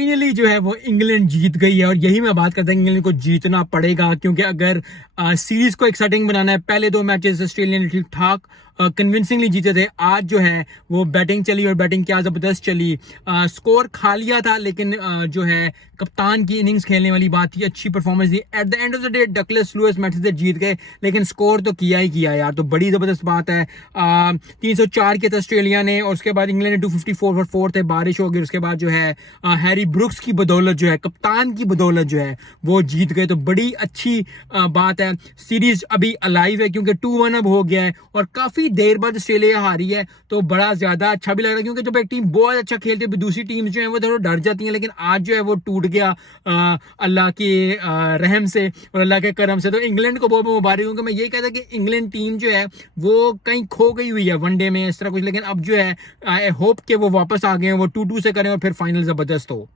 Finally जो है वो इंग्लैंड जीत गई है और यही मैं बात करता हूँ, इंग्लैंड को जीतना पड़ेगा क्योंकि अगर सीरीज को एक्साइटिंग बनाना है, पहले दो मैचेस ऑस्ट्रेलिया ने ठीक ठाक कन्विंसिंगली जीते थे। आज जो है वो बैटिंग चली और बैटिंग क्या जबरदस्त चली। स्कोर खा लिया था लेकिन जो है कप्तान की इनिंग्स खेलने वाली बात थी, अच्छी परफॉर्मेंस दी। At the end of the day डकलेस लुइस मैच से जीत गए लेकिन स्कोर तो किया ही किया यार, तो बड़ी जबरदस्त बात है। 304 किया था ऑस्ट्रेलिया ने और उसके बाद इंग्लैंड ने 254 फॉर 4 थे, बारिश हो गई। उसके बाद जो है हैरी ब्रुक्स की बदौलत जो है, कप्तान की बदौलत जो है वो जीत गए, तो बड़ी अच्छी बात है। सीरीज अभी अलाइव है क्योंकि 2-1 अब हो गया है और काफी देर बाद ऑस्ट्रेलिया हारी है, तो बड़ा ज्यादा अच्छा भी लग रहा है क्योंकि जब एक टीम बहुत अच्छा खेलती है दूसरी टीम जो है वो थोड़ा डर जाती है, लेकिन आज जो है वो टूट गया अल्लाह के रहम से और अल्लाह के करम से। तो इंग्लैंड को बहुत मुबारक, क्योंकि मैं यही कहता कि इंग्लैंड टीम जो है वो कहीं खो गई हुई है वनडे में इस तरह कुछ, लेकिन अब जो है आई होप कि वो वापस आ गए, वो 2-2 से करें और फिर फाइनल जबरदस्त हो।